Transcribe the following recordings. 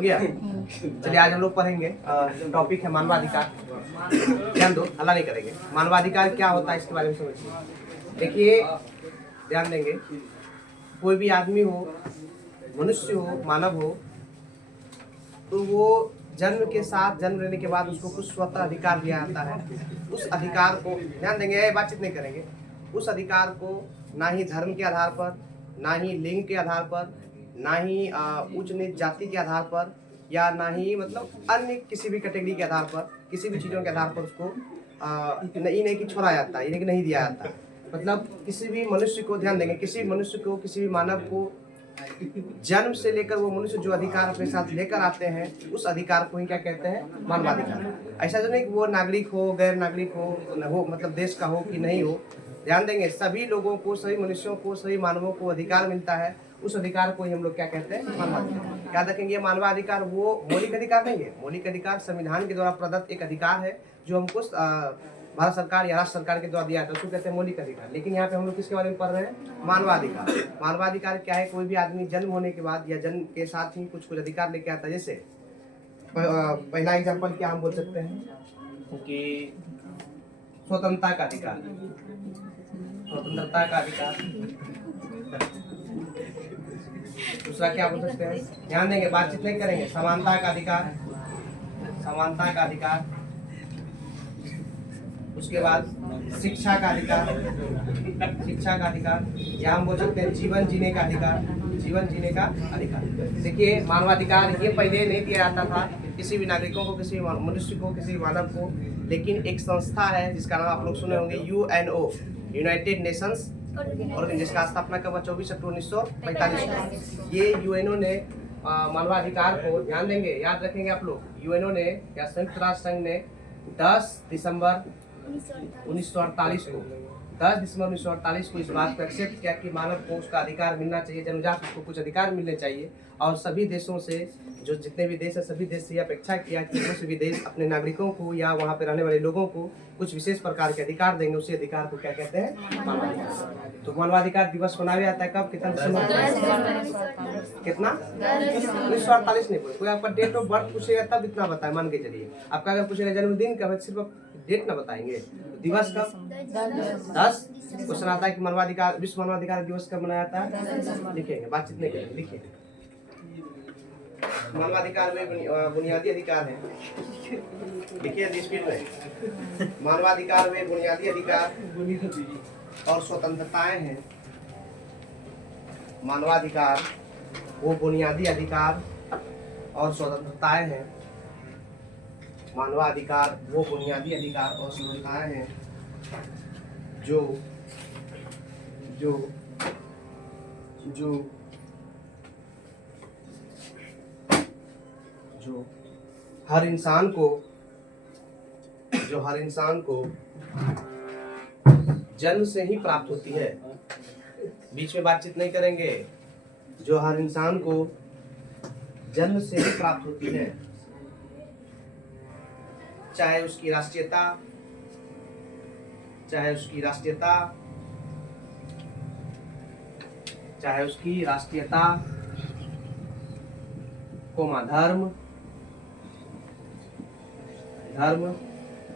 गया। चलिए आज हम लोग पढ़ेंगे, टॉपिक है मानवाधिकार। ध्यान दो, हल्ला नहीं करेंगे। मानवाधिकार क्या होता है इसके बारे में समझिए। देखिए, ध्यान देंगे, कोई भी आदमी हो, मनुष्य हो, मानव हो, तो वो जन्म के साथ, जन्म लेने के बाद उसको कुछ स्वतः अधिकार दिया जाता है। उस अधिकार को, ध्यान देंगे, बातचीत नहीं करेंगे, उस अधिकार को ना ही धर्म के आधार पर, ना ही लिंग के आधार पर, ना ही उच्च नीच जाति के आधार पर, या ना ही मतलब अन्य किसी भी कैटेगरी के आधार पर, किसी भी चीज़ों के आधार पर उसको नहीं कि छोड़ा जाता है, ये नहीं कि नहीं दिया जाता। मतलब किसी भी मनुष्य को, ध्यान देंगे, किसी मनुष्य को, किसी भी मानव को जन्म से लेकर वो मनुष्य जो अधिकार अपने साथ लेकर आते हैं, उस अधिकार को ही क्या कहते हैं? मानवाधिकार। ऐसा जो नहीं कि वो नागरिक हो, गैर नागरिक हो मतलब देश का हो कि नहीं हो। ध्यान देंगे, सभी लोगों को, सभी मनुष्यों को, सभी मानवों को अधिकार मिलता है। उस अधिकार को ही हम लोग क्या कहते हैं? मानवाधिकार। याद रखेंगे, मानवाधिकार वो मौलिक अधिकार नहीं है। मौलिक अधिकार संविधान के द्वारा प्रदत्त एक अधिकार है जो हमको भारत सरकार या राज्य सरकार के द्वारा दिया था, उसको कहते हैं मौलिक अधिकार। लेकिन यहाँ पे हम लोग किसके बारे में पढ़ रहे हैं? मानवाधिकार। मानवाधिकार क्या है? कोई भी आदमी जन्म होने के बाद या जन्म के साथ ही कुछ अधिकार लेके आता है। जैसे पहला एग्जाम्पल क्या हम बोल सकते हैं कि स्वतंत्रता का अधिकार, स्वतंत्रता का अधिकार। दूसरा क्या बोल सकते हैं? ध्यान देंगे, बातचीत नहीं करेंगे। समानता का अधिकार, समानता का अधिकार। उसके बाद शिक्षा का अधिकार, शिक्षा का अधिकार, या हम बोल सकते हैं जीवन जीने का अधिकार, जीवन जीने का अधिकार। देखिए, मानवाधिकार ये पहले नहीं दिया जाता था किसी भी नागरिकों को, किसी भी मनुष्य को, किसी भी मानव को। लेकिन एक संस्था है जिसका नाम आप लोग सुने होंगे, यूएनओ, यूनाइटेड नेशंस, और जिसका स्थापना कब 24 अक्टूबर 1945 को। ये यूएनओ ने मानवाधिकार को, ध्यान देंगे, याद रखेंगे आप लोग, यूएनओ ने या संयुक्त राष्ट्र संघ ने 10 दिसंबर 1948 को, 10 दिसंबर 1948 को इस बात को एक्सेप्ट किया कि मानव को उसका अधिकार मिलना चाहिए, जन्मजात उसको कुछ अधिकार मिलने चाहिए। और सभी देशों से, जो जितने भी देश है, सभी देश से अपेक्षा किया कि कुछ भी देश अपने नागरिकों को या वहाँ पे रहने वाले लोगों को कुछ विशेष प्रकार के अधिकार देंगे। उसी अधिकार को क्या कहते हैं? मानवाधिकार। तो मानवाधिकार दिवस मनाया जाता है कब? कितना दिसंबर? कितना? 1948 नहीं बोले। कोई आपका डेट ऑफ बर्थ पूछेगा तब इतना बताए, मान के चलिए। आपका अगर पूछेगा जन्मदिन कब है, सिर्फ डेट ना बताएंगे। दिवस कब? 10। क्वेश्चन आता है कि मानवाधिकार, विश्व मानवाधिकार दिवस कब मनाया जाता है? लिखेंगे, बातचीत नहीं करेंगे, लिखिए। मानवाधिकार में बुनियादी अधिकार है, लिखिए स्पीड में। मानवाधिकार में बुनियादी अधिकार और स्वतंत्रताएं हैं। मानवाधिकार वो बुनियादी अधिकार और स्वतंत्रताएं हैं। मानवाधिकार वो बुनियादी अधिकार और स्वतंत्रताएं हैं जो जो जो जो हर इंसान को, जो हर इंसान को जन्म से ही प्राप्त होती है। बीच में बातचीत नहीं करेंगे। जो हर इंसान को जन्म से ही प्राप्त होती है, चाहे उसकी राष्ट्रीयता, चाहे उसकी राष्ट्रीयता, चाहे उसकी राष्ट्रीयता, कोमा धर्म, धर्म,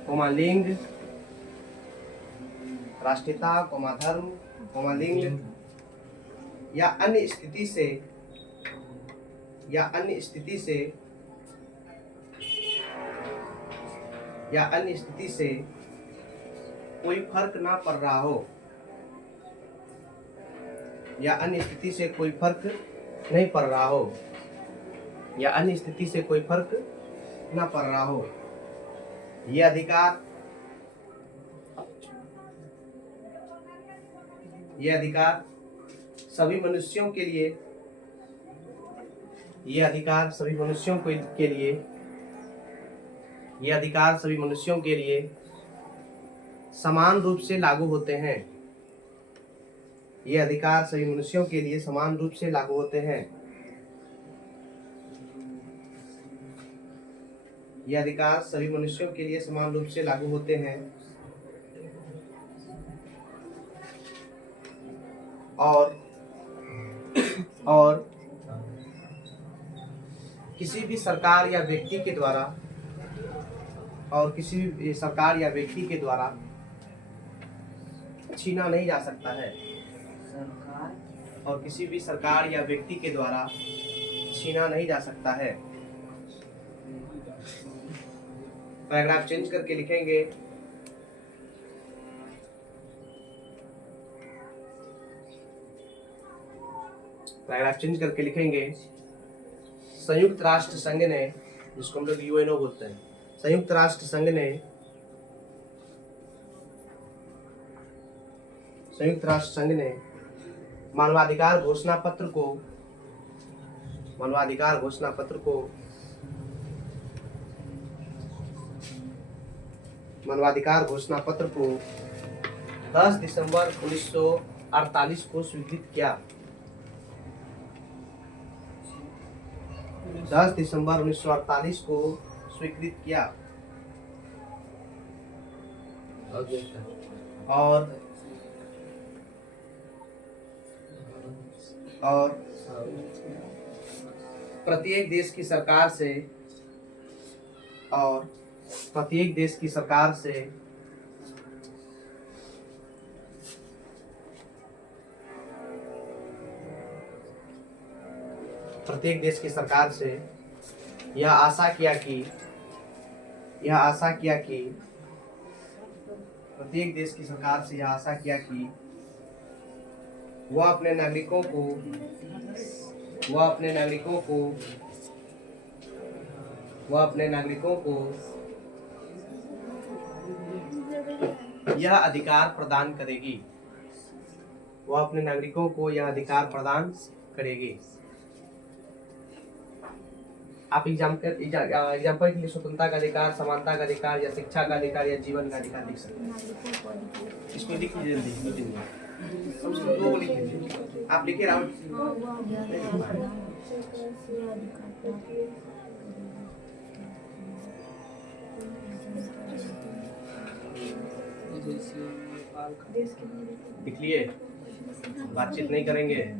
कोमा लिंग, राष्ट्रीयता, कोमा धर्म, कोमा लिंग, या अन्य स्थिति से, या अन्य स्थिति से, या अन्य स्थिति से कोई फर्क ना पड़ रहा हो, या अन्य स्थिति से कोई फर्क नहीं पड़ रहा हो, या अन्य स्थिति से कोई फर्क ना पड़ रहा हो। ये अधिकार, ये अधिकार सभी मनुष्यों के लिए, ये अधिकार सभी मनुष्यों के लिए, ये अधिकार सभी मनुष्यों के लिए समान रूप से लागू होते हैं। ये अधिकार सभी मनुष्यों के लिए समान रूप से लागू होते हैं। ये अधिकार सभी मनुष्यों के लिए समान रूप से लागू होते हैं और किसी भी सरकार या व्यक्ति के द्वारा और किसी भी सरकार या व्यक्ति के द्वारा छीना नहीं जा सकता है। और किसी भी सरकार या व्यक्ति के द्वारा छीना नहीं जा सकता है। पैराग्राफ चेंज करके लिखेंगे संयुक्त राष्ट्र संघ ने, जिसको हम लोग यूएनओ बोलते हैं, संयुक्त राष्ट्र संघ ने मानवाधिकार घोषणा पत्र को 10 दिसंबर 1948 को स्वीकृत किया। 10 दिसंबर 1948 को स्वीकृत किया। और प्रत्येक देश की सरकार से प्रत्येक देश की सरकार से यह आशा किया कि प्रत्येक देश की सरकार से यह आशा किया कि वह अपने नागरिकों को यह अधिकार प्रदान करेगी। आप एग्जाम्पल के लिए स्वतंत्रता का अधिकार, समानता का अधिकार या शिक्षा का अधिकार या जीवन का अधिकार लिख सकते हैं। इसको लिख लीजिए जल्दी। दो लिख लीजिए। आप लिखिए राहुल। लिख लिए? बातचीत नहीं करेंगे।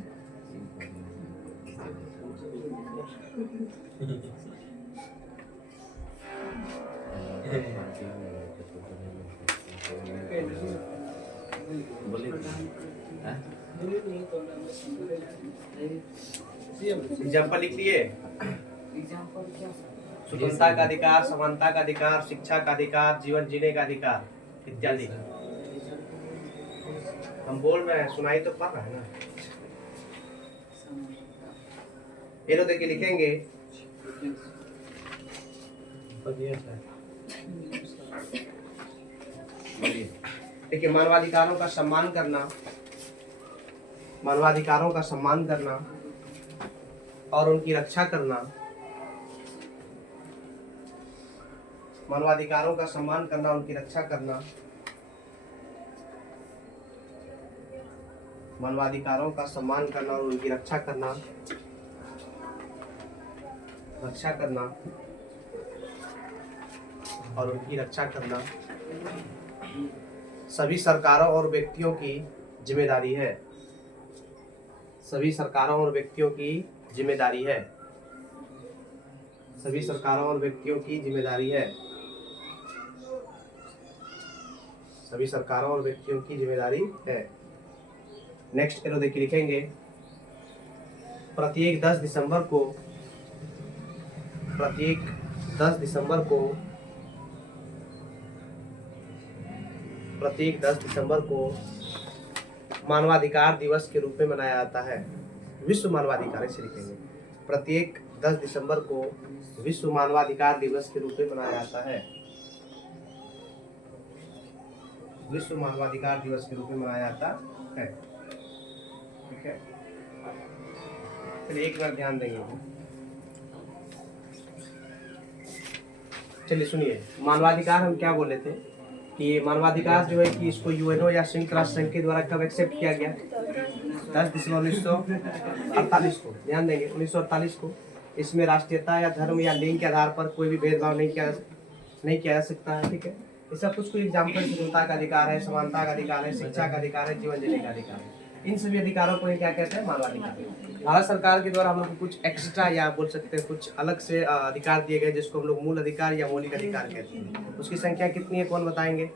एग्जाम्पल लिख लिए? स्वतंत्रता का अधिकार, समानता का अधिकार, शिक्षा का अधिकार, जीवन जीने का अधिकार इत्यादि। हम बोल रहे हैं, सुनाई तो पड़ रहा है ना। ये लो देखिए लिखेंगे। देखिए मानवाधिकारों का सम्मान करना और उनकी रक्षा करना। मानवाधिकारों का सम्मान करना, उनकी रक्षा करना। मानवाधिकारों का सम्मान करना और उनकी रक्षा करना। सभी सरकारों और व्यक्तियों की जिम्मेदारी है। सभी सरकारों और व्यक्तियों की जिम्मेदारी है। नेक्स्ट करो देखिए लिखेंगे प्रत्येक 10 दिसंबर को मानवाधिकार दिवस के रूप में मनाया जाता है। विश्व मानवाधिकार इसे लिखेंगे। प्रत्येक 10 दिसंबर को विश्व मानवाधिकार दिवस के रूप में मनाया जाता है। विश्व मानवाधिकार दिवस के रूप में मनाया जाता है। ठीक है, चलिए एक बार ध्यान देंगे। चलिए सुनिए, मानवाधिकार हम क्या बोले थे कि ये मानवाधिकार जो है कि इसको यूएनओ या संयुक्त राष्ट्र संघ के द्वारा कब एक्सेप्ट किया गया? 10 दिसंबर 1948 को। ध्यान देंगे 1948 को। इसमें राष्ट्रीयता या धर्म या लिंग के आधार पर कोई भी भेदभाव नहीं किया जा सकता है। ठीक है, ये सब कुछ एग्जाम्पल स्वतंत्रता का अधिकार है, समानता का अधिकार है, शिक्षा का अधिकार है, जीवन जीने का अधिकार है। इन सभी अधिकारों को क्या कहते हैं? मानवाधिकार। भारत सरकार के द्वारा हम लोग को कुछ एक्स्ट्रा या बोल सकते हैं कुछ अलग से अधिकार दिए गए जिसको हम लोग मूल अधिकार या मौलिक अधिकार कहते हैं। उसकी संख्या कितनी है, कौन बताएंगे?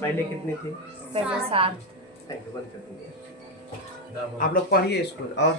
पहले कितनी थी? पहले 7। थैंक यू, बंद कर दीजिए। आप लोग पढ़िए स्कूल। और